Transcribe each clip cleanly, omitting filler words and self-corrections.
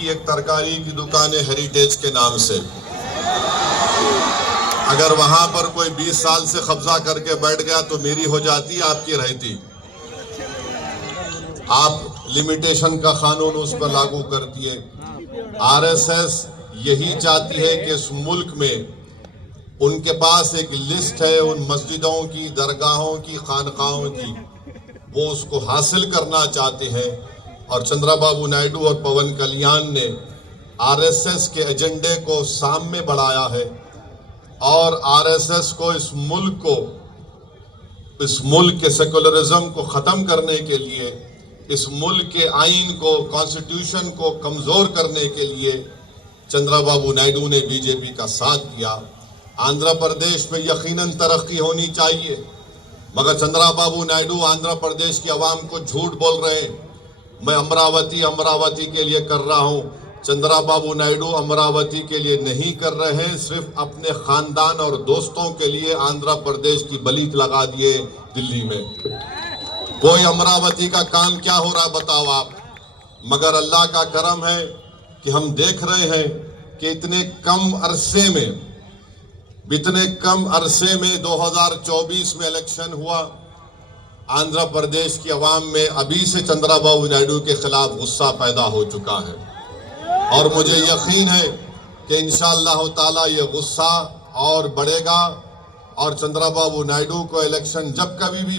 आपकी एक तरकारी की दुकान है हेरिटेज के नाम से। अगर वहां पर कोई 20 साल से कब्जा करके बैठ गया तो मेरी हो जाती, आपकी रहती। आप लिमिटेशन का कानून उस पर लागू कर दिए। आरएसएस यही चाहती है कि इस मुल्क में उनके पास एक लिस्ट है उन मस्जिदों की, दरगाहों की, खानकाहों की, वो उसको हासिल करना चाहते हैं। और चंद्रबाबू नायडू और पवन कल्याण ने आरएसएस के एजेंडे को सामने बढ़ाया है और आरएसएस को इस मुल्क के सेकुलरिज्म को ख़त्म करने के लिए, इस मुल्क के आइन को, कॉन्स्टिट्यूशन को कमज़ोर करने के लिए चंद्रबाबू नायडू ने बीजेपी का साथ दिया। आंध्र प्रदेश में यकीनन तरक्की होनी चाहिए, मगर चंद्रबाबू नायडू आंध्र प्रदेश की आवाम को झूठ बोल रहे हैं। मैं अमरावती के लिए कर रहा हूं। चंद्रबाबू नायडू अमरावती के लिए नहीं कर रहे हैं, सिर्फ अपने खानदान और दोस्तों के लिए आंध्र प्रदेश की बलि लगा दिए दिल्ली में। कोई अमरावती का काम क्या हो रहा बताओ आप। मगर अल्लाह का करम है कि हम देख रहे हैं कि इतने कम अरसे में 2024 में इलेक्शन हुआ। आंध्र प्रदेश की आवाम में अभी से चंद्रबाबू नायडू के खिलाफ गुस्सा पैदा हो चुका है और मुझे यकीन है कि इंशाअल्लाह ताला ये गुस्सा और बढ़ेगा और चंद्रबाबू नायडू को इलेक्शन, जब कभी भी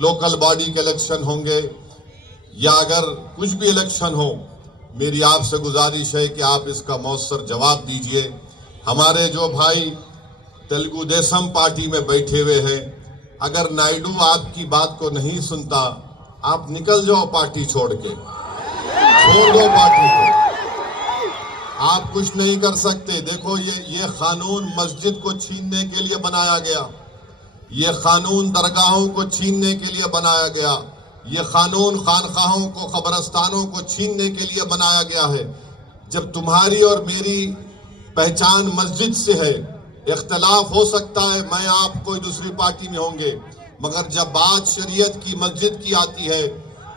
लोकल बॉडी के इलेक्शन होंगे या अगर कुछ भी इलेक्शन हो, मेरी आपसे गुजारिश है कि आप इसका मौसर जवाब दीजिए। हमारे जो भाई तेलुगु देशम पार्टी में बैठे हुए हैं, अगर नायडू आपकी बात को नहीं सुनता, आप निकल जाओ पार्टी छोड़ दो पार्टी को। आप कुछ नहीं कर सकते। देखो ये कानून मस्जिद को छीनने के लिए बनाया गया, ये कानून दरगाहों को छीनने के लिए बनाया गया, ये कानून खानकाहों को, कब्रस्तानों को छीनने के लिए बनाया गया है। जब तुम्हारी और मेरी पहचान मस्जिद से है, इख्तलाफ हो सकता है, मैं आप कोई दूसरी पार्टी में होंगे, मगर जब बात शरीयत की, मस्जिद की आती है,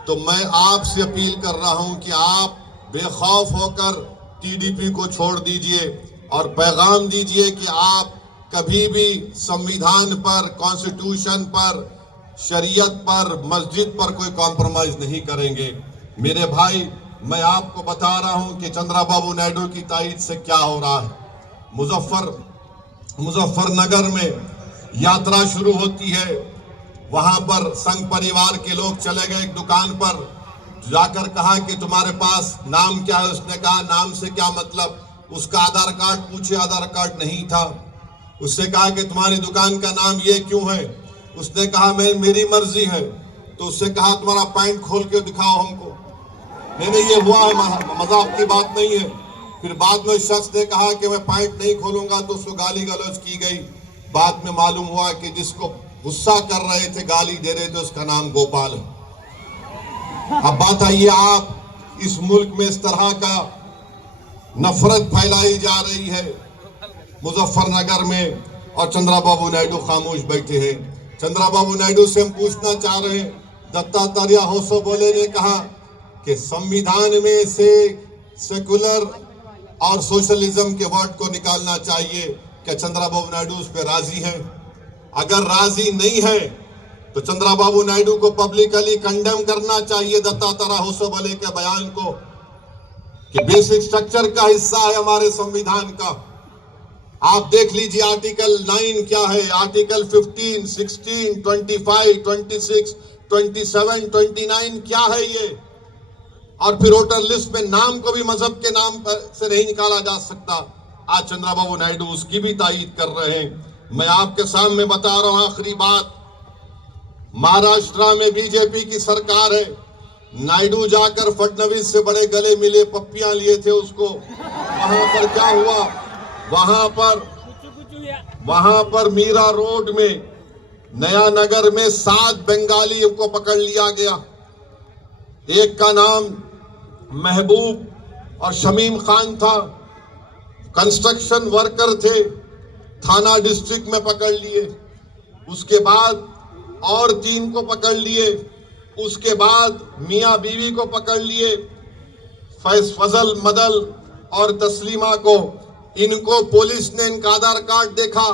तो मैं आपसे अपील कर रहा हूं कि आप बेखौफ होकर टीडीपी को छोड़ दीजिए और पैगाम दीजिए कि आप कभी भी संविधान पर, कॉन्स्टिट्यूशन पर, शरीयत पर, मस्जिद पर कोई कॉम्प्रोमाइज नहीं करेंगे। मेरे भाई, मैं आपको बता रहा हूं कि चंद्रबाबू नायडू की तायद से क्या हो रहा है। मुजफ्फरनगर में यात्रा शुरू होती है, वहां पर संघ परिवार के लोग चले गए एक दुकान पर, जाकर कहा कि तुम्हारे पास नाम क्या है। उसने कहा नाम से क्या मतलब। उसका आधार कार्ड पूछे, आधार कार्ड नहीं था। उससे कहा कि तुम्हारी दुकान का नाम ये क्यों है। उसने कहा मेरी मर्जी है। तो उससे कहा तुम्हारा पैंट खोल के दिखाओ हमको। नहीं, ये हुआ है, मजाक की बात नहीं है। फिर बाद में शख्स ने कहा कि मैं पैंट नहीं खोलूंगा, तो उसको गाली गलौज की गई। बाद में मालूम हुआ कि जिसको गुस्सा कर रहे थे, गाली दे रहे थे, उसका नाम गोपाल है। अब बात आइए, आप इस मुल्क में इस तरह का नफरत फैलाई जा रही है मुजफ्फरनगर में, और चंद्रबाबू नायडू खामोश बैठे हैं। चंद्रबाबू नायडू से हम पूछना चाह रहे हैं, दत्तात्रेय होसबोले ने कहा कि संविधान में से सेकुलर और सोशलिज्म के वर्ड को निकालना चाहिए। क्या चंद्रबाबू नायडू उस पर राजी है? अगर राजी नहीं है तो चंद्रबाबू नायडू को पब्लिकली कंडेम करना चाहिए दत्तात्रेय होसबोले के बयान को, कि बेसिक स्ट्रक्चर का हिस्सा है हमारे संविधान का। आप देख लीजिए आर्टिकल 9 क्या है, आर्टिकल 15, 16, 25, 26, 27, 29 क्या है ये। और फिर वोटर लिस्ट में नाम को भी मजहब के नाम पर से नहीं निकाला जा सकता। आज चंद्रबाबू नायडू उसकी भी तायीद कर रहे हैं। मैं आपके सामने बता रहा हूं आखिरी बात, महाराष्ट्र में बीजेपी की सरकार है। नायडू जाकर फडणवीस से बड़े गले मिले, पप्पियां लिए थे उसको। वहां पर क्या हुआ, वहां पर मीरा रोड में, नया नगर में 7 बंगालियों को पकड़ लिया गया। एक का नाम महबूब और शमीम खान था, कंस्ट्रक्शन वर्कर थे, थाना डिस्ट्रिक्ट में पकड़ लिए। उसके बाद और 3 को पकड़ लिए। उसके बाद मियां बीवी को पकड़ लिए। फजल मदल और तस्लीमा को, इनको पुलिस ने इनका आधार कार्ड देखा,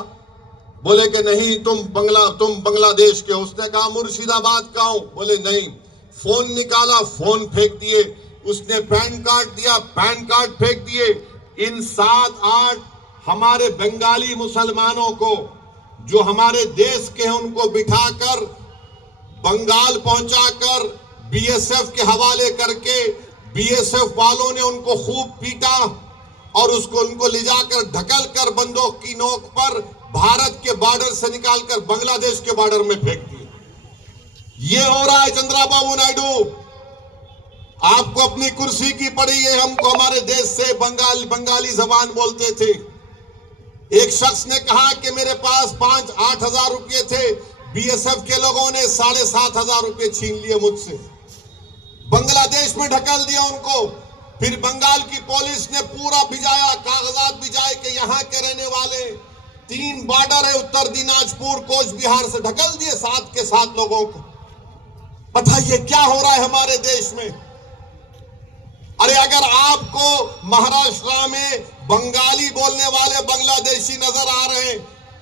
बोले कि नहीं तुम बांग्लादेश के हो। उसने कहा मुर्शिदाबाद का हूं, बोले नहीं। फोन निकाला, फोन फेंक दिए। उसने पैन कार्ड दिया, पैन कार्ड फेंक दिए। इन 7-8 हमारे बंगाली मुसलमानों को जो हमारे देश के हैं उनको बिठाकर बंगाल पहुंचाकर बीएसएफ के हवाले करके बीएसएफ वालों ने उनको खूब पीटा और उनको ले जाकर ढकल कर बंदूक की नोक पर भारत के बॉर्डर से निकालकर बांग्लादेश के बॉर्डर में फेंक दिए। ये हो रहा है चंद्रबाबू नायडू। आपको अपनी कुर्सी की पड़ी है, हमको हमारे देश से बंगाली जबान बोलते थे। एक शख्स ने कहा कि मेरे पास 5-8 हजार रुपये थे, बीएसएफ के लोगों ने 7,500 रुपये छीन लिए मुझसे, बांग्लादेश में ढकल दिया उनको। फिर बंगाल की पुलिस ने पूरा भिजाया, कागजात भिजाए कि यहाँ के रहने वाले 3 बॉर्डर है, उत्तर दिनाजपुर, कोच बिहार से ढकल दिए 7 के 7 लोगों को। बताइए क्या हो रहा है हमारे देश में। अरे अगर आपको महाराष्ट्र में बंगाली बोलने वाले बांग्लादेशी नजर आ रहे हैं,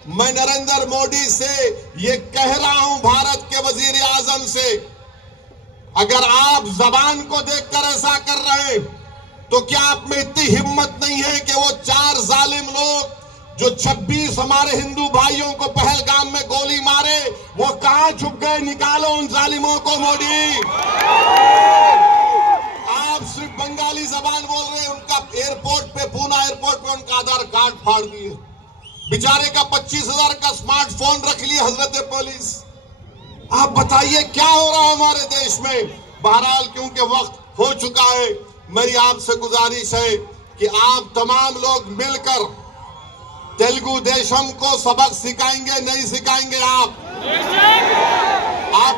मैं नरेंद्र मोदी से ये कह रहा हूं, भारत के वजीर आजम से, अगर आप जबान को देखकर ऐसा कर रहे हैं तो क्या आप में इतनी हिम्मत नहीं है कि वो 4 जालिम लोग जो 26 हमारे हिंदू भाइयों को पहलगाम में गोली मारे, वो कहां छुप गए? निकालो उन जालिमों को मोदी। आप सिर्फ बंगाली जबान बोल रहे हैं। उनका एयरपोर्ट पे, पूना एयरपोर्ट पे उनका आधार कार्ड फाड़ दिए, बेचारे का 25,000 का स्मार्टफोन रख लिए हजरत पुलिस। आप बताइए क्या हो रहा है हमारे देश में। बहरहाल क्योंकि वक्त हो चुका है, मेरी आपसे गुजारिश है कि आप तमाम लोग मिलकर तेलुगु देशम को सबक सिखाएंगे, नहीं सिखाएंगे? आप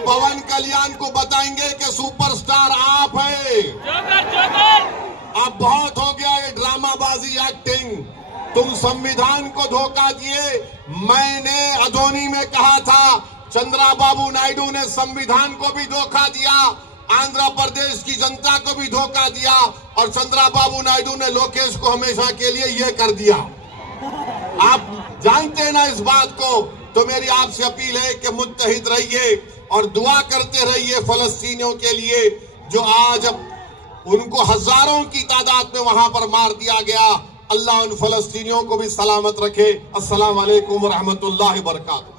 पवन कल्याण को बताएंगे कि सुपरस्टार आप है। अब बहुत हो गया ये ड्रामाबाजी, एक्टिंग। तुम संविधान को धोखा दिए। मैंने अधोनी में कहा था, चंद्रबाबू नायडू ने संविधान को भी धोखा दिया, आंध्र प्रदेश की जनता को भी धोखा दिया, और चंद्रबाबू नायडू ने लोकेश को हमेशा के लिए यह कर दिया। आप जानते हैं ना इस बात को। तो मेरी आपसे अपील है कि मुत्तहिद रहिए और दुआ करते रहिए फलस्तीनियों के लिए, जो आज उनको हजारों की तादाद में वहां पर मार दिया गया। अल्लाह उन फलस्तीनियों को भी सलामत रखे। अस्सलाम वालेकुम व रहमतुल्लाहि व बरकातहू।